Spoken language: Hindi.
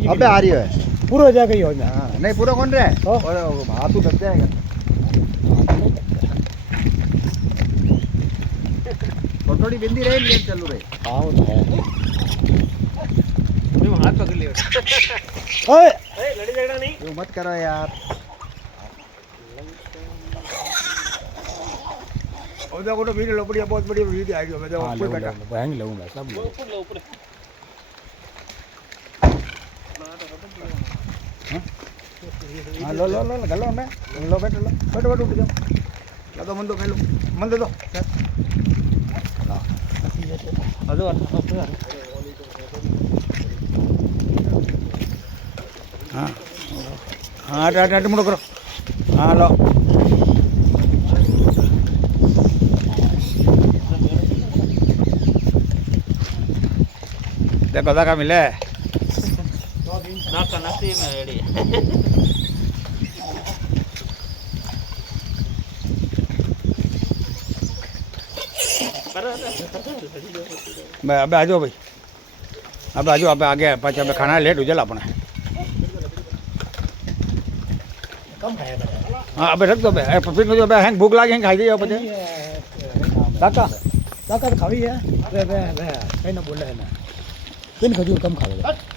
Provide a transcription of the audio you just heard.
अबे आ रही है पूरा हो जाएगा ये हो जाए। हाँ नहीं पूरा कौन रहा है तो? और हाथ तो दब जाएगा थोड़ी बिंदी रहे गेम चालू रहे हाँ वो तो है। हाथ पकड़ लियो ओए लड़ी झगड़ा नहीं वो मत करो यार और देखो तो वीडियो बढ़िया बहुत बढ़िया वीडियो आ गई मैं हाँ कोई ले बेटा बहन लूंगा सब ले ऊपर लो ऊपर हाँ लो लो लो गलो मैं लो बैठो बैठो बैठो उठ जाओ लो मन दे दो हेलो हाँ हाँ अट मुड़ो करो हाँ लो देखो देखा मिले ना का नसीब में रेडी अबे आ जाओ भाई अब आ जाओ अब आगे पाँच अब खाना लेट हो जाए अपने कम खाएगा हाँ अब रख दो फिर मुझे हैंग भूख लागे खाई जाइए पचे काका काका तो खावी है वे कहीं ना बोले है ना तीन खजूर कम खावे